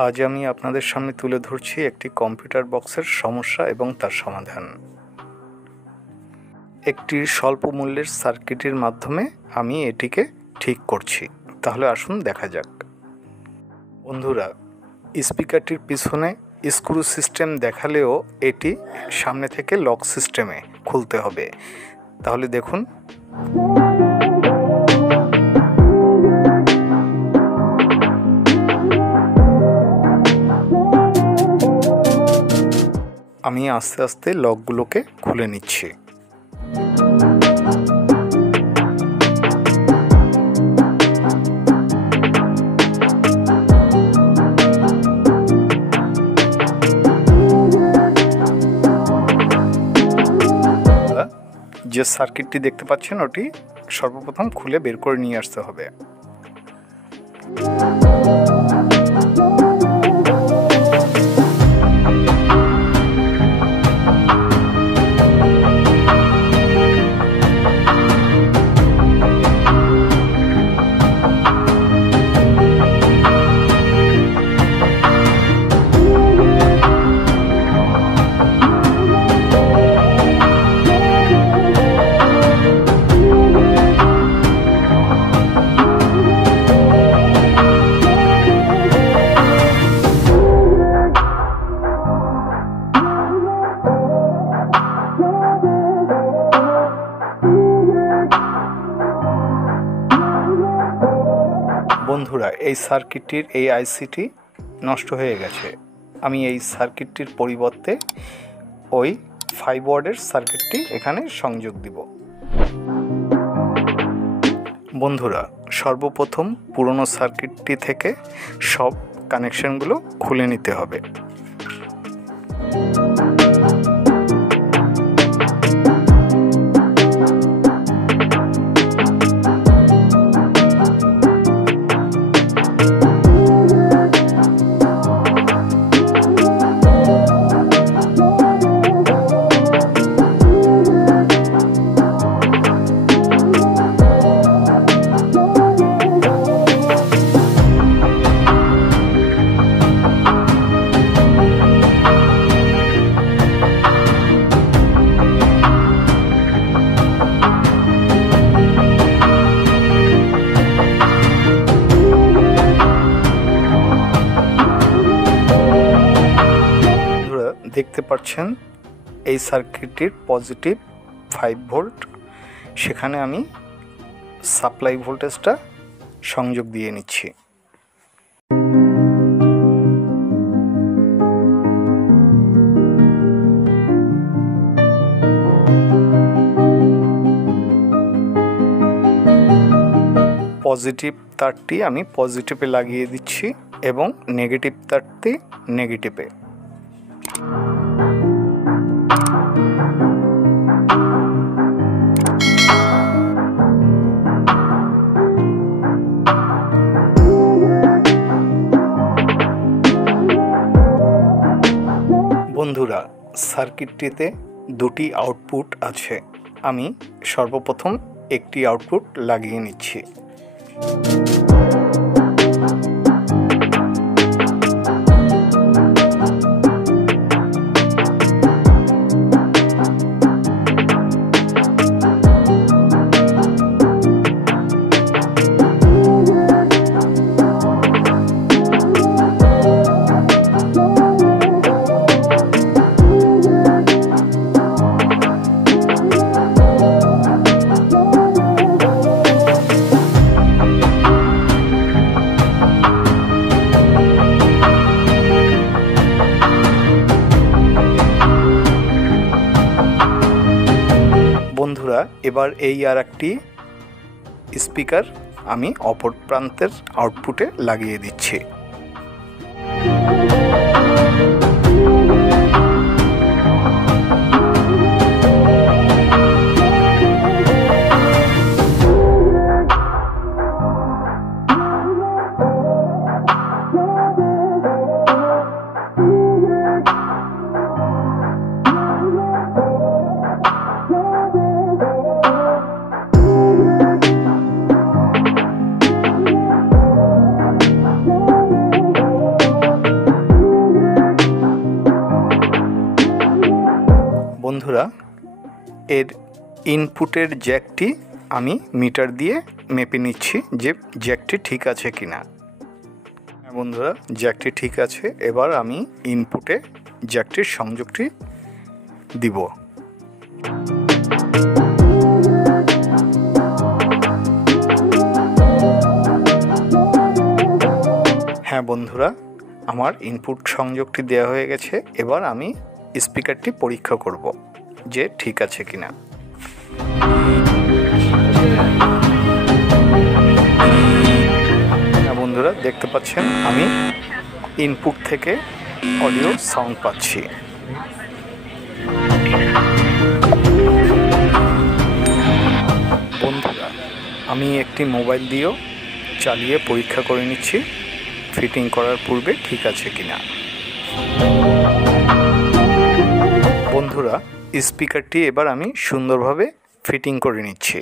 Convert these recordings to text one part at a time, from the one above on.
আজ আমি আপনাদের সামনে তুলে ধরছি একটি কম্পিউটার বক্সের সমস্যা এবং তার সমাধান। একটি স্বল্প মূল্যের সার্কিটের মাধ্যমে আমি এটিকে ঠিক করছি। তাহলে আসুন দেখা যাক। বন্ধুরা, স্পিকারটির পিছনে স্ক্রু সিস্টেম দেখালেও এটি সামনে থেকে লক সিস্টেমে খুলতে হবে। তাহলে দেখুন, আমি আস্তে আস্তে লকগুলোকে খুলে নিচ্ছি। যে সার্কিটটি দেখতে পাচ্ছেন ওটি সর্বপ্রথম খুলে বের করে নিয়ে আসতে হবে। বন্ধুরা, এই সার্কিটটির এই আইসিটি নষ্ট হয়ে গেছে। আমি এই সার্কিটটির পরিবর্তে ওই 5 ওয়াটের সার্কিটটি এখানে সংযোগ দিব। বন্ধুরা, সর্বপ্রথম পুরনো সার্কিটটি থেকে সব কানেকশনগুলো খুলে নিতে হবে। দেখতে পাচ্ছেন এই সার্কিটটির পজিটিভ 5 ভোল্ট, সেখানে আমি সাপ্লাই ভোল্টেজটা সংযোগ দিয়ে নিচ্ছি। পজিটিভ তারটি আমি পজিটিভে লাগিয়ে দিচ্ছি এবং নেগেটিভ তারটি নেগেটিভে। বন্ধুরা, সার্কিটটিতে দুটি আউটপুট আছে। আমি সর্বপ্রথম একটি আউটপুট লাগিয়ে নিচ্ছি। বন্ধুরা, এবার এই আর একটি স্পিকার আমি অপর প্রান্তের আউটপুটে লাগিয়ে দিচ্ছি। বন্ধুরা, এর ইনপুটের জ্যাকটি আমি মিটার দিয়ে মেপে নিচ্ছি যে জ্যাকটি ঠিক আছে কি না। বন্ধুরা, জ্যাকটি ঠিক আছে। এবার আমি ইনপুটে জ্যাকটির সংযোগটি দিব। হ্যাঁ বন্ধুরা, আমার ইনপুট সংযোগটি দেওয়া হয়ে গেছে। এবার আমি স্পিকারটি পরীক্ষা করব যে ঠিক আছে কিনা। হ্যাঁ বন্ধুরা, দেখতে পাচ্ছেন আমি ইনপুট থেকে অডিও সাউন্ড পাচ্ছি। বন্ধুরা, আমি একটি মোবাইল দিয়েও চালিয়ে পরীক্ষা করে নিচ্ছি ফিটিং করার পূর্বে ঠিক আছে কিনা। বন্ধুরা, স্পিকারটি এবার আমি সুন্দরভাবে ফিটিং করে নিচ্ছি।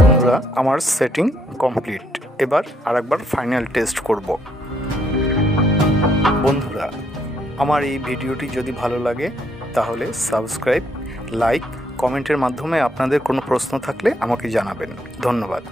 বন্ধুরা, আমার সেটিং কমপ্লিট। এবার আরেকবার ফাইনাল টেস্ট করব। বন্ধুরা, আমার এই ভিডিওটি যদি ভালো লাগে তাহলে সাবস্ক্রাইব, লাইক, কমেন্টের মাধ্যমে আপনাদের কোনো প্রশ্ন থাকলে আমাকে জানাবেন। ধন্যবাদ।